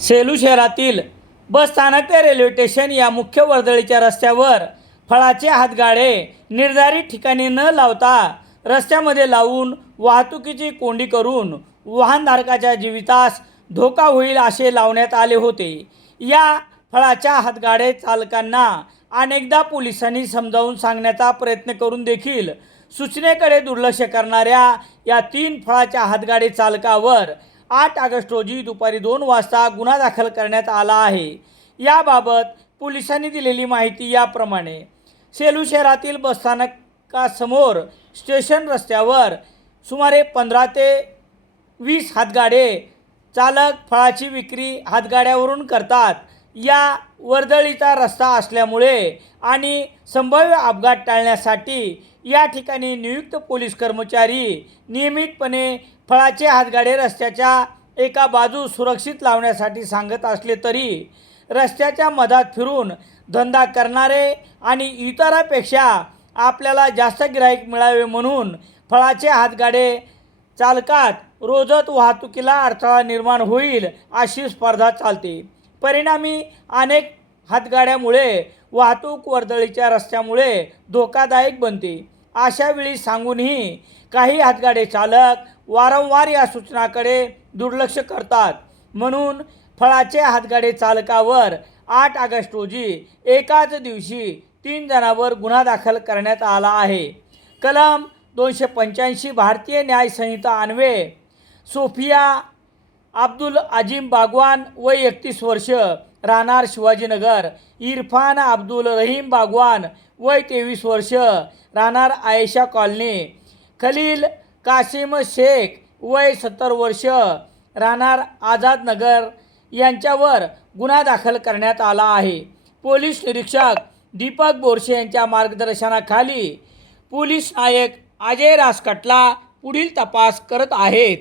सेलू शहरातील बस स्थानक ते रेल्वे स्टेशन या मुख्य वर्दळीच्या रस्त्यावर फळाचे हातगाडे निर्धारित ठिकाणी न लावता रस्त्यामध्ये लावून वाहतुकीची कोंडी करून वाहनधारकाच्या जीवितास धोका होईल असे लावण्यात आले होते. या फळाच्या हातगाडे चालकांना अनेकदा पोलिसांनी समजावून सांगण्याचा प्रयत्न करून देखील सूचनेकडे दुर्लक्ष करणाऱ्या या तीन फळाच्या हातगाडी चालकावर आठ ऑगस्ट रोजी दुपारी दोन वाजता गुन्हा दाखल करण्यात आला आहे. याबाबत पोलिसांनी दिलेली माहिती याप्रमाणे सेलू शहरातील बसस्थानकासमोर स्टेशन रस्त्यावर सुमारे पंधरा ते वीस हातगाडे चालक फळाची विक्री हातगाड्यावरून करतात. या वर्दळीचा रस्ता असल्यामुळे आणि संभाव्य अपघात टाळण्यासाठी या ठिकाणी नियुक्त पोलीस कर्मचारी नियमितपणे फळाचे हातगाडे रस्त्याच्या एका बाजू सुरक्षित लावण्यासाठी सांगत असले तरी रस्त्याच्या मधात फिरून धंदा करणारे आणि इतरापेक्षा आपल्याला जास्त गिराईक मिळावे म्हणून फळाचे हातगाडे चालकात रोजच वाहतुकीला अडथळा निर्माण होईल अशी स्पर्धा चालते. परिणामी अनेक हातगाड्यामुळे वाहतूक वर्दळीच्या रस्त्यामुळे धोकादायक बनते. अशा वेळी सांगूनही काही हातगाडे चालक वारंवार या सूचनाकडे दुर्लक्ष करतात. म्हणून फळाचे हातगाडे चालकावर आठ ऑगस्ट रोजी एकाच दिवशी तीन जणांवर गुन्हा दाखल करण्यात आला आहे. कलम दोनशे पंच्याऐंशी भारतीय न्यायसंहिता अन्वे अन्वये सोफिया अब्दुल अजीम बागवान वय एकतीस वर्ष राहणार शिवाजीनगर. इरफान अब्दुल रहीम बागवान वय तेवीस वर्ष राहणार आयशा कॉलनी. खलील कासिम शेख वय सत्तर वर्ष राहणार आझादनगर यांच्यावर गुन्हा दाखल करण्यात आला आहे. पोलीस निरीक्षक दीपक बोरसे यांच्या मार्गदर्शनाखाली पोलीस नायक अजय रासकटला पुढील तपास करत आहेत.